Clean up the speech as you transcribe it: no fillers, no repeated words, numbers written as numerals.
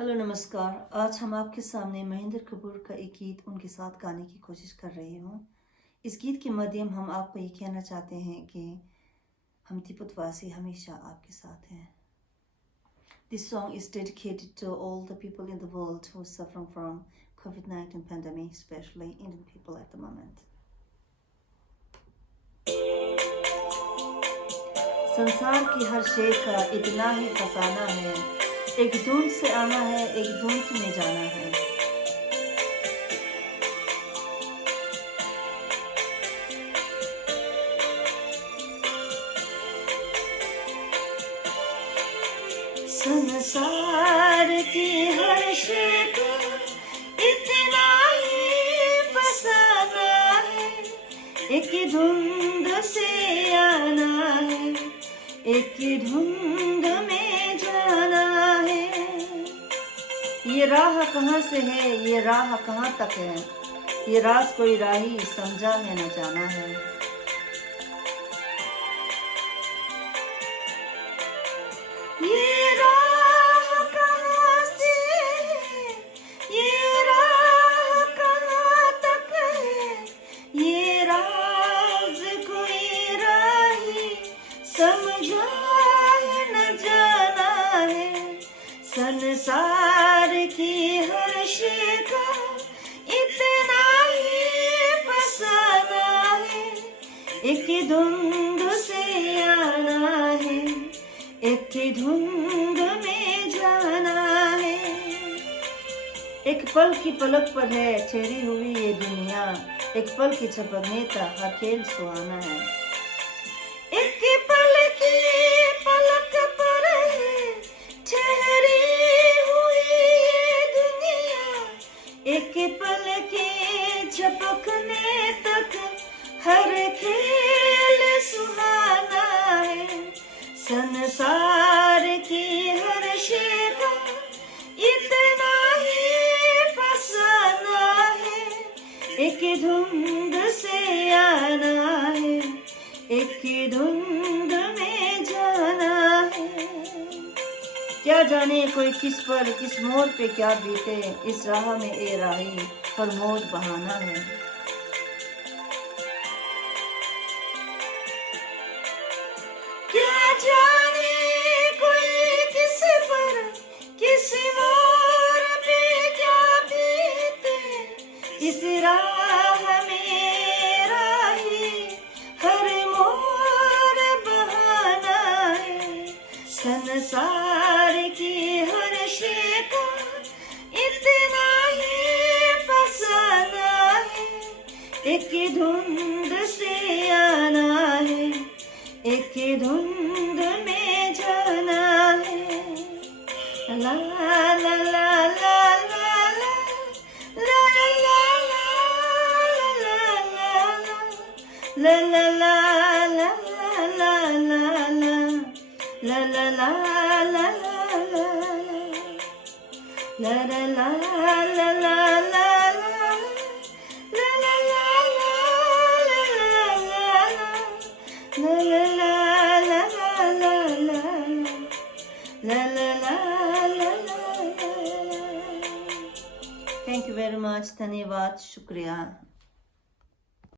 Hello नमस्कार। आज हम आपके सामने महेंद्र कपूर का एक गीत उनके साथ गाने की कोशिश कर रही हूँ। इस गीत के माध्यम हम आपको ये कहना चाहते हैं कि हम तिब्बतवासी हमेशा आपके साथ हैं। This song is dedicated to all the people in the world who are suffering from COVID-19 pandemic, especially Indian people at the moment. संसार की हर शे का इतना ही फसाना है, एक धुंध से आना है, एक धुंध में जाना है। संसार की हर शे का इतना ही फसाना है, एक धुंध से आना है, एक धुंध में जाना है। ये राह कहाँ से है, ये राह कहाँ तक है, ये राज कोई राही समझा है न जाना है। ये राह कहाँ से है, ये राह कहाँ तक है, ये राज कोई राही समझा है न जाना है। संसार की हर शे का इतना ही फसाना है, एक धुंध से आना है, एक धुंध में जाना है। एक पल की पलक पर है ठहरी हुई ये दुनिया, एक पल की झपकने का हर खेल सुहाना है। एक पल की पलक पर है ठहरी हुई ये दुनिया, एक पल के झपकने तक हर खेल सुहाना है। संसार की हर शे का इतना ही फसाना है, एक धुंध से आना है, एक धुंध में जाना है। क्या जाने कोई किस पर किस मोड़ पे क्या बीते, इस राह में ए राही हर मौज बहाना है। क्या जाने कोई किस पर किस मोड़ पे क्या बीते, इस राह में राही हर मोड़ बहाना है। संसार की हर शे का इतना ही फसाना है, एक धुंध से आना है, एक धुंध में जाना है। ला ला ला ला ला ला ला ला ला ला ला ला la la la la la la la la la la la la Thank you very much. धन्यवाद, शुक्रिया।